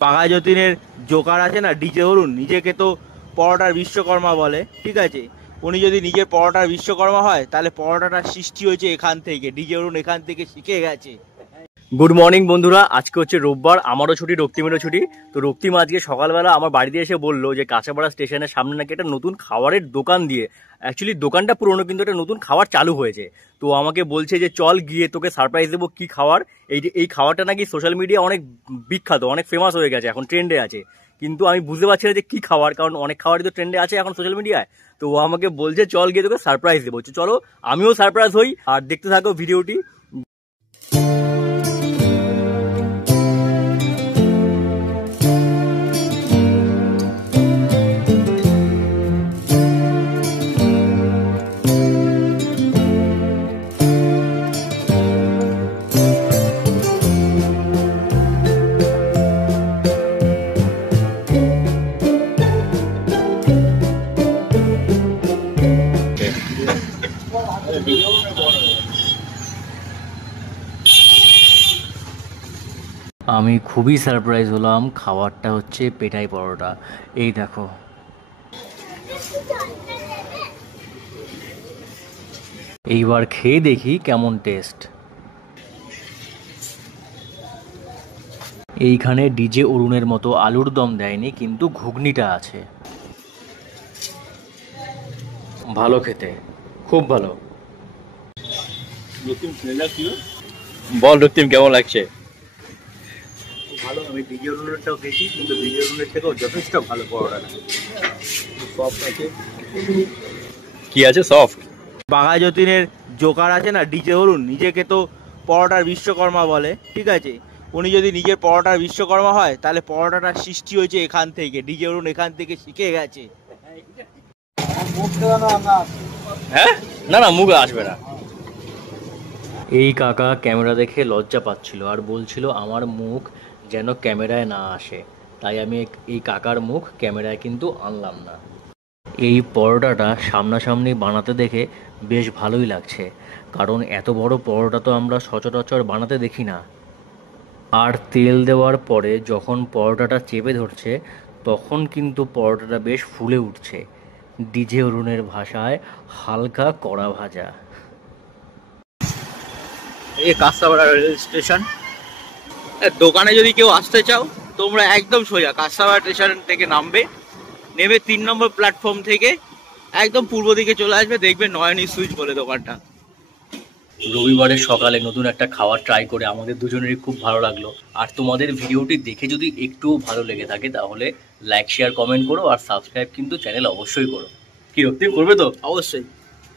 পাগা যতীনের Joker আছে না DJ অরুণ, নিজেকে তো পরোটার বিশ্বকর্মা বলে, ঠিক আছে। উনি যদি নিজের পরোটার বিশ্বকর্মা হয় তাহলে পরোটাটার সৃষ্টি হয়েছে এখান থেকে, ডিজে অরুণ এখান থেকে শিখে গেছে। গুড মর্নিং বন্ধুরা, আজকে হচ্ছে রোববার, আমারও ছুটি, রক্তিমেরও ছুটি। তো রক্তিম আজকে সকালবেলা আমার বাড়িতে এসে বললো যে কাঁচাপাড়া স্টেশনের সামনে নাকি একটা নতুন খাবারের দোকান দিয়ে, অ্যাকচুয়ালি দোকানটা পুরনো কিন্তু একটা নতুন খাবার চালু হয়েছে। তো আমাকে বলছে যে চল গিয়ে তোকে সারপ্রাইজ দেবো কি খাবার। এই খাবারটা নাকি সোশ্যাল মিডিয়া অনেক বিখ্যাত, অনেক ফেমাস হয়ে গেছে, এখন ট্রেন্ডে আছে। কিন্তু আমি বুঝতে পারছি না যে কি খাবার, কারণ অনেক খাবারই তো ট্রেন্ডে আছে এখন সোশ্যাল মিডিয়ায়। তো ও আমাকে বলছে চল গিয়ে তোকে সারপ্রাইজ দেবো। চলো আমিও সারপ্রাইজ হই আর দেখতে থাকো ভিডিওটি। আমি খুবই সারপ্রাইজ হলাম, খাবারটা হচ্ছে পেটাই পরোটা। এই দেখো, এইবার খেয়ে দেখি কেমন টেস্ট। এইখানে ডিজে অরুণের মতো আলুর দম দেয়নি, কিন্তু ঘুগনিটা আছে। ভালো খেতে, খুব ভালো। বল রক্তিম কেমন লাগছে? ভালো, আমি ডিজে অরুণেরটাও খেয়েছি, কিন্তু ডিজে অরুণের থেকেও যথেষ্ট ভালো পরোটাটা। সফট আছে। কি আছে সফট? বাঘা যতীনের জোকার আছে না ডিজে অরুণ, নিজেকে তো পরোটার বিশ্বকর্মা বলে, ঠিক আছে। উনি যদি নিজের পরোটার বিশ্বকর্মা হয় তাহলে পরোটাটার সৃষ্টি হয়েছে এখান থেকে, ডিজে অরুণ এখান থেকে শিখে গেছে। হ্যাঁ, না না মুখ আসবে না। এই কাকা ক্যামেরা দেখে লজ্জা পাচ্ছিল আর বলছিল আমার মুখ যেন ক্যামেরায় না আসে, তাই আমি এই কাকার মুখ ক্যামেরায় কিন্তু আনলাম না। এই পরোটাটা সামনাসামনি বানাতে দেখে বেশ ভালোই লাগছে, কারণ এত বড় পরোটা তো আমরা সচরাচর বানাতে দেখি না। আর তেল দেওয়ার পরে যখন পরোটাটা চেপে ধরছে তখন কিন্তু পরোটাটা বেশ ফুলে উঠছে, ডিজে অরুণের ভাষায় হালকা কড়া ভাজা। এই কাঁচরাপাড়া রেল স্টেশন, দোকানে যদি কেউ আসতে চাও তোমরা একদম সোজা কাঁচরাপাড়া স্টেশন থেকে নামবে, নেমে 3 নম্বর প্ল্যাটফর্ম থেকে একদম পূর্ব দিকে চলে আসবে, দেখবে নয়নী সুইচ বলে দোকানটা। রবিবারের সকালে নতুন একটা খাবার ট্রাই করে আমাদের দুজনেরই খুব ভালো লাগলো। আর তোমাদের ভিডিওটি দেখে যদি একটুও ভালো লেগে থাকে তাহলে লাইক শেয়ার কমেন্ট করো আর সাবস্ক্রাইব কিন্তু চ্যানেল অবশ্যই করো। কি রক্তিম করবে তো? অবশ্যই।